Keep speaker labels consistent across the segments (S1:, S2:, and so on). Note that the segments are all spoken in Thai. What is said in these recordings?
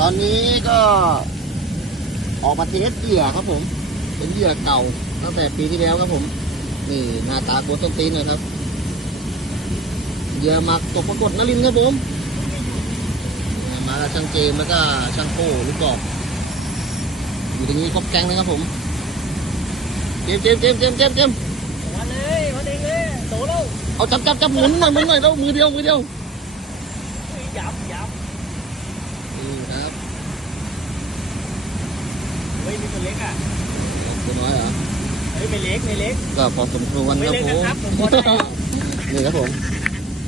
S1: ตอนนี้ก็ออกมาเทสเหยื่อครับผม เป็นเหยื่อเก่าตั้งแต่ปีที่แล้วครับผม นี่หน้าตาโกต้นตีนหน่อยครับเหยื่อมักตกปรากฏนลินครับผมมากับช่างเจมแล้วก็ช่างโก้ลูกกรอบอยู่ตรงนี้ครบแก๊งเลยครับผมเจมเจมเจมเจมเจมเจมส์
S2: มาเลยมาเองเลยโตแล้ว
S1: เอาจับจับจับหมุนหน่อยหมุนหน่อยแล้วมือเดียวมือเดียว
S2: ยับยับ
S1: นี่ครับ
S2: เฮ้ยนี่ตัวเล็กอะ
S1: ตัวน้อยเหรอ
S2: เฮ้ยไม่เล็กไม่เล็ก
S1: ก็พอสมควร
S2: ไม่
S1: ครับ
S2: เล็ก
S1: ผม
S2: นะครับผมพอได้
S1: นี่ครับผม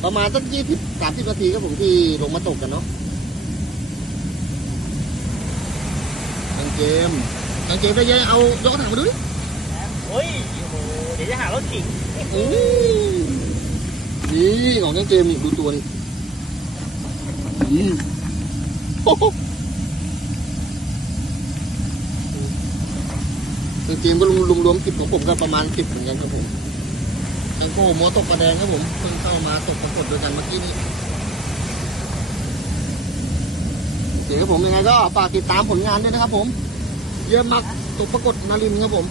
S1: ประมาณสักยี่สิบสามสิบนาทีครับผมที่ลงมาตกกันเนาะทางเกมทางเกมได้ยังเอายกกระถางมาดูดิ
S2: เฮ้ยโอ้โหเดี๋ยวจะหารถขิง
S1: อื้อนี่ของทางเกมนี่ดูตัวนี่อืม โอ้โหทางเกมก็รวมรวมๆคลิปของผมก็ประมาณสิบเหมือนกันครับผมทางโก้โมตกปลาแดงครับผมเพิ่งเข้ามาตกปรากฏด้วยกันเมื่อกี้นี้เดี๋ยวครับผมยังไงก็ฝากติดตามผลงานด้วยนะครับผม เยอะมักตกปรากฏนารินครับผม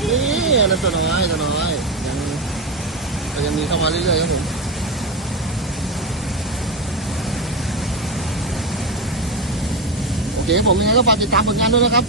S1: นี่นั่นตัวน้อยตัวน้อยยังยังมีเข้ามาเรื่อยๆครับผม โอ เคครับผมยังไงก็ฝากติดตามผลงานด้วยนะครับ